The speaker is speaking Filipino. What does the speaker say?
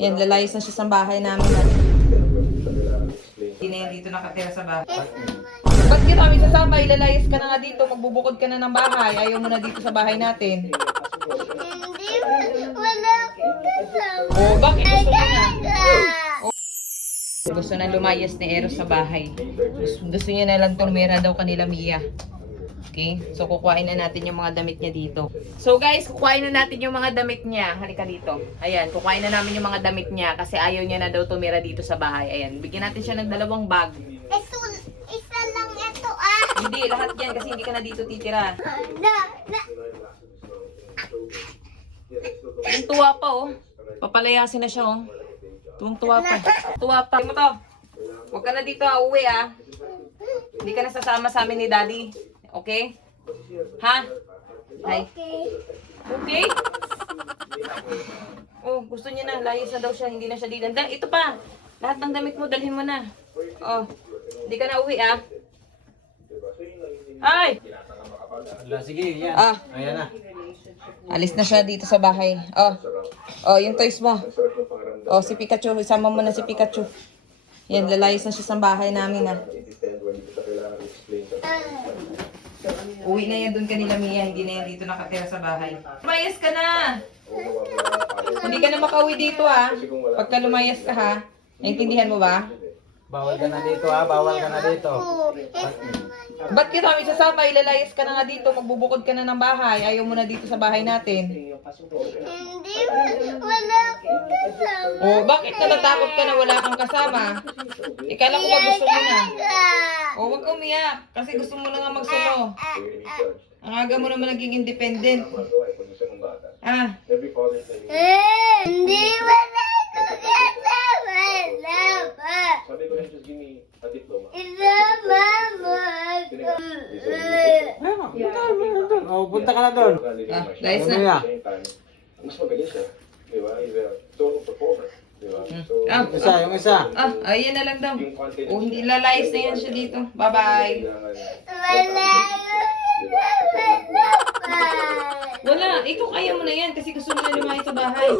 Yan, lalayas na siya sa bahay namin. Hindi na yan dito nakatira sa bahay. Ba't kita kami sasama? Lalayas ka na nga dito. Magbubukod ka na ng bahay. Ayaw mo na dito sa bahay natin. Hindi, wala akong kasama. Oh, bakit? Gusto mo na? Gusto na lumayas ni Eros sa bahay. Gusto niya na lang tumira daw kanila Mia. Okay? So, kukuhain na natin yung mga damit niya dito. So, guys, kukuhain na natin yung mga damit niya. Halika dito. Ayan, kukuhain na namin yung mga damit niya kasi ayaw niya na daw tumira dito sa bahay. Ayan, bigyan natin siya ng 2 bag. Isa lang ito ah. Hindi, lahat yan kasi hindi ka na dito titira. Yung tuwa pa, oh. Papalayasin na siya, oh. Tuwang-tuwa pa. Tuwa pa. Mo to. Huwag ka na dito, uwi, ah. Hindi ka na sasama sa amin ni Daddy. Okay? Ha? Ay. Okay? Oh, gusto niya na. Layas na daw siya. Hindi na siya dito. Ito pa. Lahat ng damit mo, dalhin mo na. Oh. Hindi ka na uwi, ah. Ay! Sige, yan. Ah. Ayan na. Alis na siya dito sa bahay. Oh. Oh, yung toys mo. Oh, si Pikachu. Isama mo na si Pikachu. Yan, lalayas na siya sa bahay namin, ah. Uwi na yan doon kanila, Mia. Hindi na yan dito nakatira sa bahay. Lumayas ka na! Hindi ka na makauwi dito, ha? Pagka lumayas ka, ha? Naintindihan mo ba? Bawal ka na dito ha, bawal ka na dito. Ba't kita kami sasama? Ilalayas ka na nga dito. Magbubukod ka na ng bahay. Ayaw mo na dito sa bahay natin. Hindi, wala akong kasama. Oh, bakit natatakot ka na wala kang kasama? Ikala ko ba gusto mo na? Oh, huwag ka umiyak. Kasi gusto mo na nga magsolo. Ang aga mo naman naging independent. Ah, Hindi, wala akong kasama. Isama mo ako. Oh, punta ka na doon. layas na. Mia. Mas magaling siya. Di ba? He's a total performer. Di ba? So, Ah, Yung isa. ah, ayan na lang daw. Oh, hindi lalayas na yan siya dito. Bye-bye. Wala akong kasama. Wala, ikaw kaya mo na yan kasi gusto mo na lumayas sa bahay.